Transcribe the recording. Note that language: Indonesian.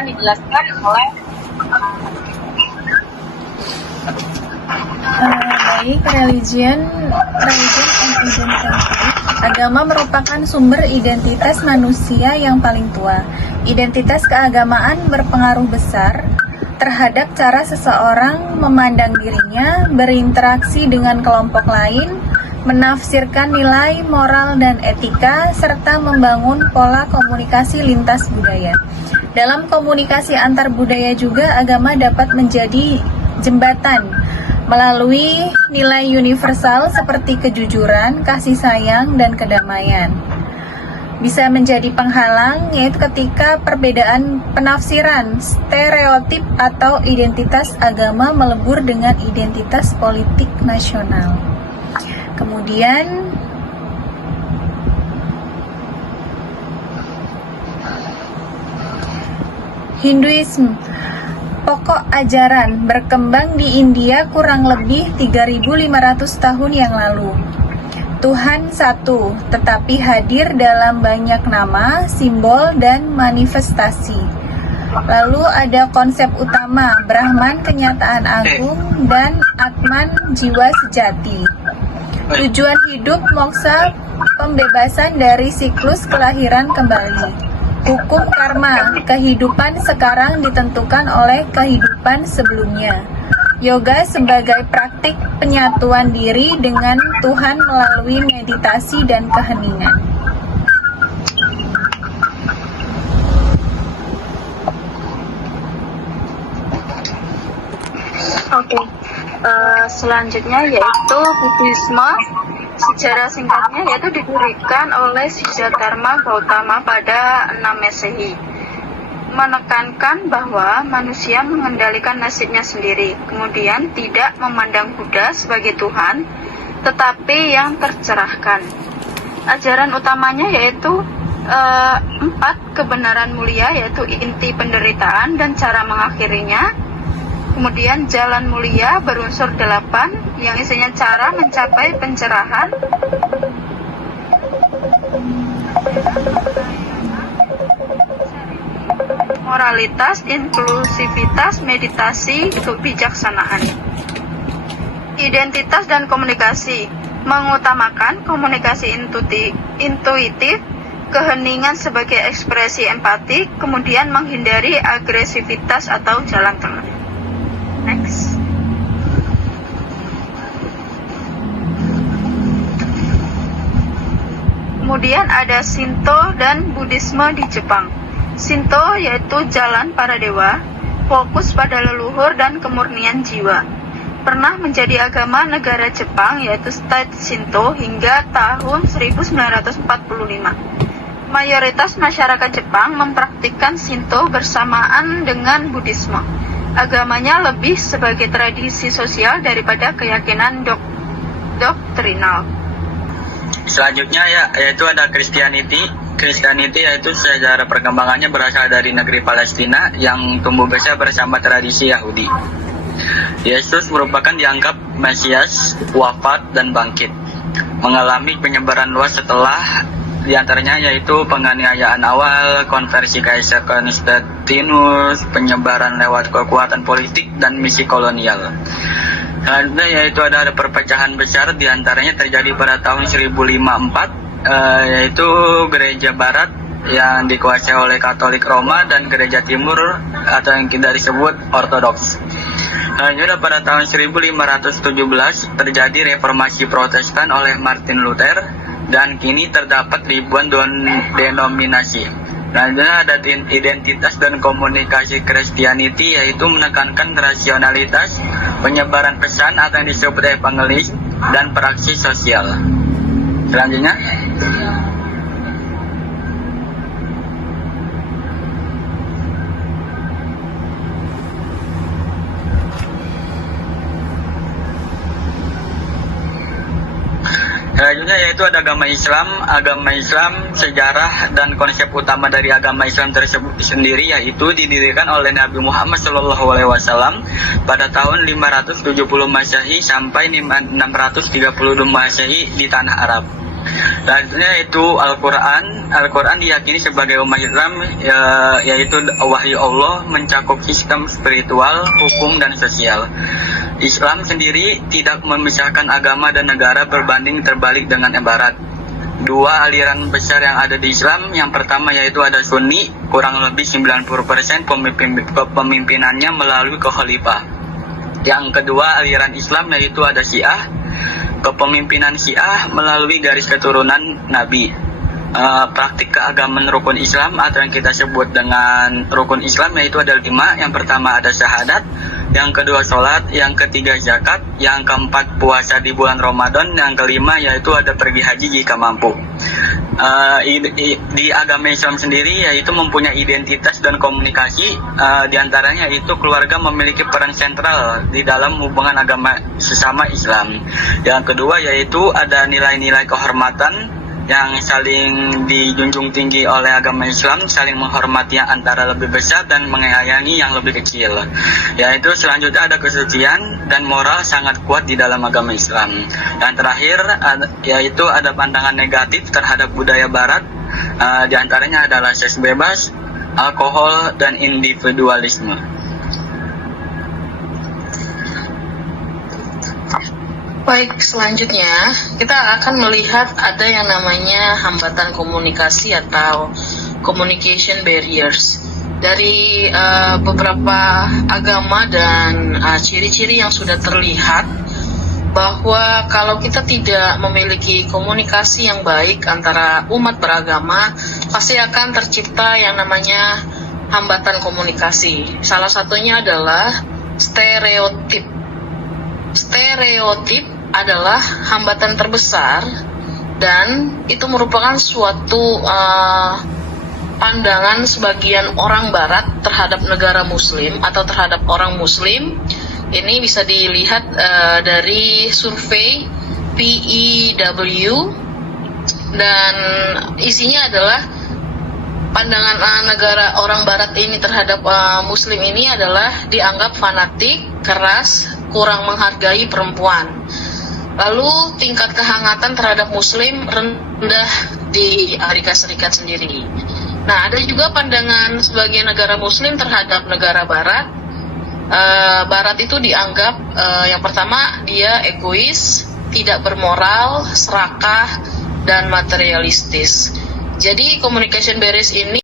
akan dijelaskan oleh baik, religion and identity. Agama merupakan sumber identitas manusia yang paling tua. Identitas keagamaan berpengaruh besar terhadap cara seseorang memandang dirinya, berinteraksi dengan kelompok lain, menafsirkan nilai, moral, dan etika, serta membangun pola komunikasi lintas budaya. Dalam komunikasi antar budaya juga, agama dapat menjadi jembatan melalui nilai universal seperti kejujuran, kasih sayang, dan kedamaian. Bisa menjadi penghalang, yaitu ketika perbedaan penafsiran, stereotip, atau identitas agama melebur dengan identitas politik nasional. Kemudian Hinduisme, pokok ajaran, berkembang di India kurang lebih 3.500 tahun yang lalu. Tuhan satu, tetapi hadir dalam banyak nama, simbol, dan manifestasi. Lalu ada konsep utama, Brahman, kenyataan agung, dan Atman, jiwa sejati. Tujuan hidup, moksa, pembebasan dari siklus kelahiran kembali. Hukum karma, kehidupan sekarang ditentukan oleh kehidupan sebelumnya. Yoga sebagai praktik penyatuan diri dengan Tuhan melalui meditasi dan keheningan. Oke. Selanjutnya yaitu Buddhisme. Sejarah singkatnya yaitu didirikan oleh Siddhartha Gautama pada 6 Masehi. Menekankan bahwa manusia mengendalikan nasibnya sendiri, kemudian tidak memandang Buddha sebagai Tuhan, tetapi yang tercerahkan. Ajaran utamanya yaitu 4 kebenaran mulia, yaitu inti penderitaan dan cara mengakhirinya. Kemudian jalan mulia berunsur 8, yang isinya cara mencapai pencerahan, moralitas, inklusivitas, meditasi, kebijaksanaan. Identitas dan komunikasi mengutamakan komunikasi intuitif, keheningan sebagai ekspresi empati, kemudian menghindari agresivitas atau jalan tengah. Next. Kemudian ada Shinto dan Buddhisme di Jepang. Shinto yaitu jalan para dewa, fokus pada leluhur dan kemurnian jiwa. Pernah menjadi agama negara Jepang yaitu State Shinto hingga tahun 1945. Mayoritas masyarakat Jepang mempraktikkan Shinto bersamaan dengan Buddhisme. Agamanya lebih sebagai tradisi sosial daripada keyakinan doktrinal. Selanjutnya yaitu ada Christianity. Christianity yaitu sejarah perkembangannya berasal dari negeri Palestina yang tumbuh besar bersama tradisi Yahudi. Yesus merupakan dianggap Mesias, wafat dan bangkit. Mengalami penyebaran luas setelah diantaranya yaitu penganiayaan awal, konversi Kaisar Konstantinus, penyebaran lewat kekuatan politik dan misi kolonial. Selanjutnya yaitu ada perpecahan besar, diantaranya terjadi pada tahun 1054, yaitu gereja barat yang dikuasai oleh Katolik Roma dan gereja timur atau yang kita disebut Ortodoks. Selanjutnya pada tahun 1517 terjadi reformasi Protestan oleh Martin Luther dan kini terdapat ribuan denominasi. Selanjutnya ada identitas dan komunikasi Christianity yaitu menekankan rasionalitas, penyebaran pesan atau yang disebut evangelis dan praksi sosial. Selanjutnya yaitu ada agama Islam. Agama Islam, sejarah dan konsep utama dari agama Islam tersebut sendiri yaitu didirikan oleh Nabi Muhammad SAW pada tahun 570 Masehi sampai 632 Masehi di tanah Arab. Selanjutnya yaitu Al-Quran. Al-Quran diyakini sebagai umat Islam, yaitu wahyu Allah, mencakup sistem spiritual, hukum, dan sosial. Islam sendiri tidak memisahkan agama dan negara, berbanding terbalik dengan Barat. Dua aliran besar yang ada di Islam, yang pertama yaitu ada Sunni, kurang lebih 90% pemimpinannya melalui khalifah. Yang kedua aliran Islam yaitu ada Syiah, kepemimpinan Syiah melalui garis keturunan Nabi. Praktik keagamaan rukun Islam atau yang kita sebut dengan rukun Islam yaitu ada 5. Yang pertama ada syahadat, yang kedua sholat, yang ketiga zakat, yang keempat puasa di bulan Ramadan, yang kelima yaitu ada pergi haji jika mampu. Di agama Islam sendiri yaitu mempunyai identitas dan komunikasi, diantaranya yaitu keluarga memiliki peran sentral di dalam hubungan agama sesama Islam. Yang kedua yaitu ada nilai-nilai kehormatan yang saling dijunjung tinggi oleh agama Islam, saling menghormati yang antara lebih besar dan menyayangi yang lebih kecil. Yaitu selanjutnya ada kesucian dan moral sangat kuat di dalam agama Islam. Dan terakhir yaitu ada pandangan negatif terhadap budaya Barat, di antaranya adalah seks bebas, alkohol, dan individualisme. Baik, selanjutnya kita akan melihat ada yang namanya hambatan komunikasi atau communication barriers. Dari beberapa agama dan ciri-ciri yang sudah terlihat bahwa kalau kita tidak memiliki komunikasi yang baik antara umat beragama, pasti akan tercipta yang namanya hambatan komunikasi. Salah satunya adalah stereotip. Stereotip adalah hambatan terbesar dan itu merupakan suatu pandangan sebagian orang Barat terhadap negara Muslim atau terhadap orang Muslim. Ini bisa dilihat dari survei PEW dan isinya adalah pandangan negara orang Barat ini terhadap Muslim ini adalah dianggap fanatik, keras, kurang menghargai perempuan. Lalu tingkat kehangatan terhadap Muslim rendah di Amerika Serikat sendiri. Nah, ada juga pandangan sebagian negara Muslim terhadap negara Barat. Barat itu dianggap yang pertama dia egois, tidak bermoral, serakah, dan materialistis. Jadi communication barriers ini